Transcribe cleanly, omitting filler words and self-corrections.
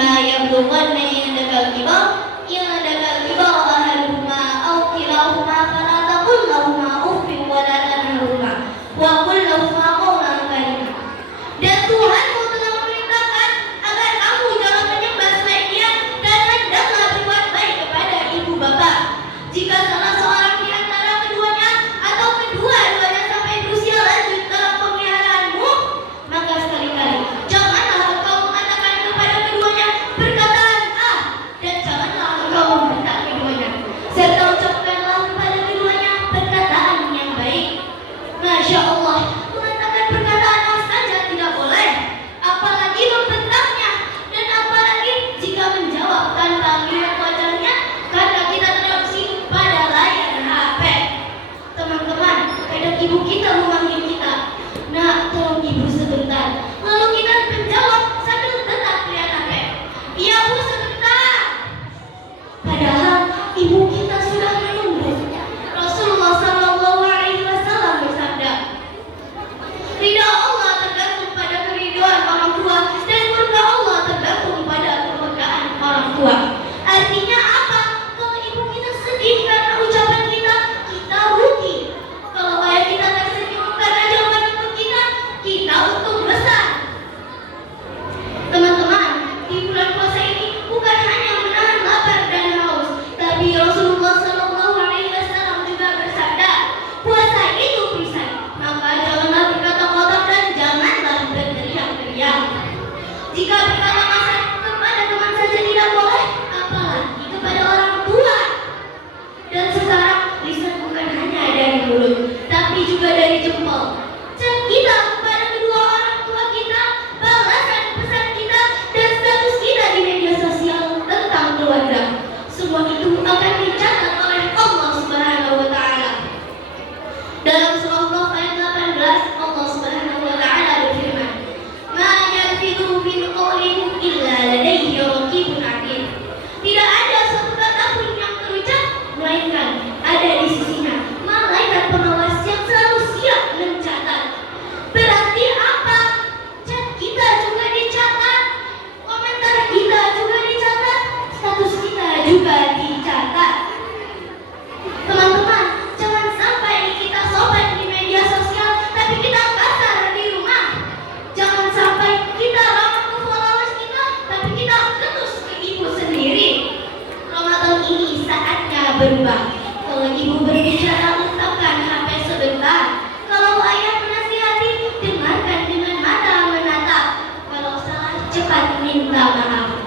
إما يبلغن عندك الكبر أحدهما أو كلاهما فلا تقل لهما أف ولا تنهرهما وقل لهما قولا كريما. Dan Tuhanmu telah memerintahkan agar kamu jangan menyembah selain Dia dan hendaklah berbuat baik kepada ibu bapa. Jika salah seorang di antara keduanya atau kedua-duanya sampai berusia lanjut dalam pemeliharaanmu, maka sekali-kali janganlah engkau mengatakan kepada keduanya perkataan ah, dan janganlah engkau membentak keduanya, serta ucapkanlah kepada keduanya perkataan yang baik. Masya Allah, mengatakan perkataan ah saja tidak boleh, apalagi membentaknya, dan apalagi jika menjawab tanpa melihat wajahnya karena kita terlalu sibuk pada layar HP. Teman-teman, kadang ibu kita memanggil kita, "Nak, tolong ibu sebentar." Lalu kita menjawab sambil tetap lihat HP, "Iya bu, sebentar." Padahal ibu kita sudah menunggu. Rasulullah SAW bersabda, "Ridha Allah tergantung pada keridhaan orang tua dan murka Allah tergantung pada kemurkaan orang tua." Artinya apa? Kalau ibu kita sedih karena ucapan kita, kita rugi. Kalau ayah kita tersenyum karena jawaban untuk kita, kita untung besar. Teman-teman, di bulan puasa ini bukan hanya menahan lapar dan haus, tapi Rasulullah SAW juga bersabda, "Puasa itu perisai, maka janganlah berkata kotor dan janganlah berteriak-teriak." Jika berkata kasar kepada teman saja tidak boleh, apalagi kepada orang tua. Dan sekarang lisan bukan hanya dari mulut, tapi juga dari jempol. Chat kita kepada kedua orang tua kita, balasan pesan kita, dan status kita di media sosial tentang keluarga, semua itu akan dicatat oleh Allah Subhanahu wa Ta'ala. Dalam surah Qaf ayat 18, Allah Subhanahu wa Ta'ala berfirman, "Ma yalfidhu min qawlin illa ladayhi raqibun 'atid." Tidak ada satu kata pun yang terucap melainkan ada di sisinya malaikat pengawas yang selalu siap mencatat. Berarti apa? Chat kita juga dicatat, komentar kita juga dicatat, status kita juga dicatat. Teman-teman, jangan sampai kita sopan di media sosial tapi kita kasar di rumah. Jangan sampai kita ramah ke followers kita tapi kita ketus ke ibu sendiri. Ramadan ini saatnya berubah. Kalau ibu berbicara, letakkan HP sebentar. Kalau ayah menasihati, dengarkan dengan mata menatap. Kalau salah, cepat minta maaf.